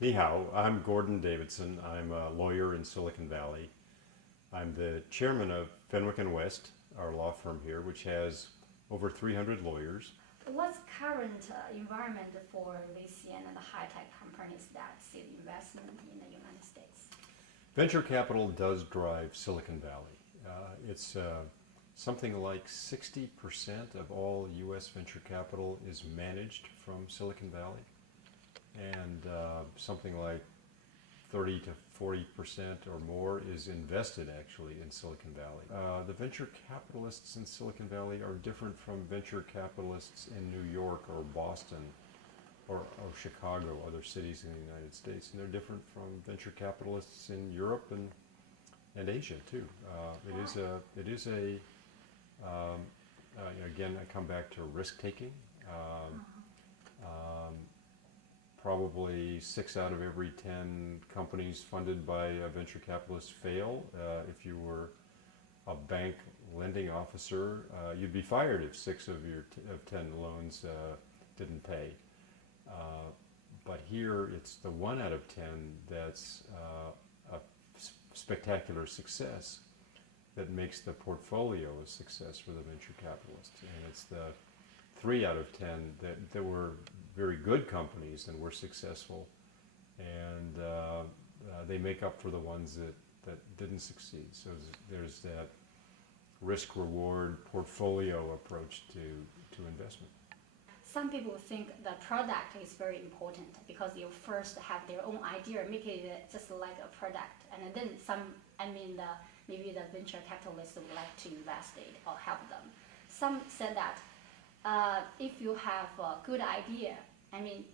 Ni hao, I'm Gordon Davidson. I'm a lawyer in Silicon Valley. I'm the chairman of Fenwick and West, our law firm here, which has over 300 lawyers. What's current environment for VC and the high-tech companies that seek investment in the United States? Venture capital does drive Silicon Valley. It's something like 60% of all U.S. venture capital is managed from Silicon Valley, and something like 30 to 40% or more is invested actually in Silicon Valley. The venture capitalists in Silicon Valley are different from venture capitalists in New York or Boston or Chicago, other cities in the United States, and they're different from venture capitalists in Europe and Asia too. Again, I come back to risk taking. Probably 6 out of every 10 companies funded by a venture capitalist fail. If you were a bank lending officer, you'd be fired if 6 of 10 loans didn't pay. But here it's the 1 out of 10 that's a spectacular success that makes the portfolio a success for the venture capitalist. And it's the 3 out of 10 that were very good companies and were successful, and they make up for the ones that didn't succeed. So there's that risk-reward portfolio approach to investment. Some people think the product is very important because you first have their own idea, make it just like a product, and then maybe the venture capitalists would like to invest it or help them. Some said that if you have a good idea,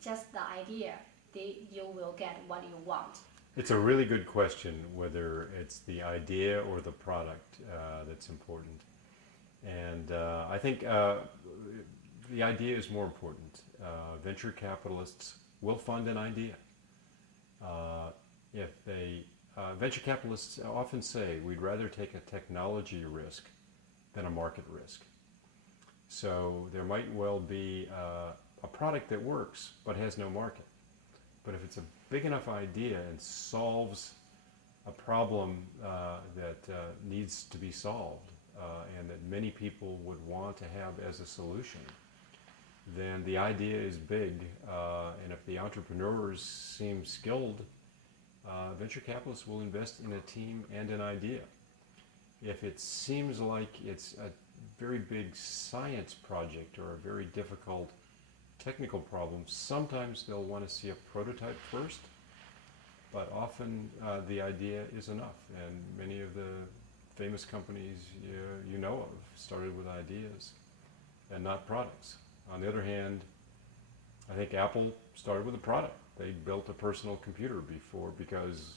just the idea, you will get what you want. It's a really good question whether it's the idea or the product that's important. And I think the idea is more important. Venture capitalists will fund an idea. Venture capitalists often say, we'd rather take a technology risk than a market risk. So there might well be a product that works but has no market. But if it's a big enough idea and solves a problem that needs to be solved and that many people would want to have as a solution, then the idea is big, and if the entrepreneurs seem skilled, venture capitalists will invest in a team and an idea. If it seems like it's a very big science project or a very difficult technical problem, sometimes they'll want to see a prototype first, but often the idea is enough. And many of the famous companies you know of started with ideas and not products. On the other hand, I think Apple started with a product. They built a personal computer before because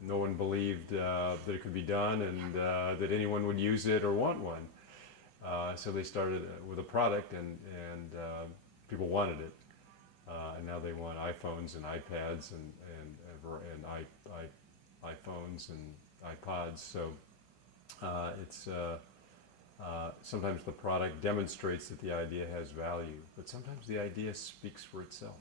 no one believed that it could be done and that anyone would use it or want one. So they started with a product, and people wanted it, and now they want iPhones and iPads and iPhones and iPods. So sometimes the product demonstrates that the idea has value, but sometimes the idea speaks for itself.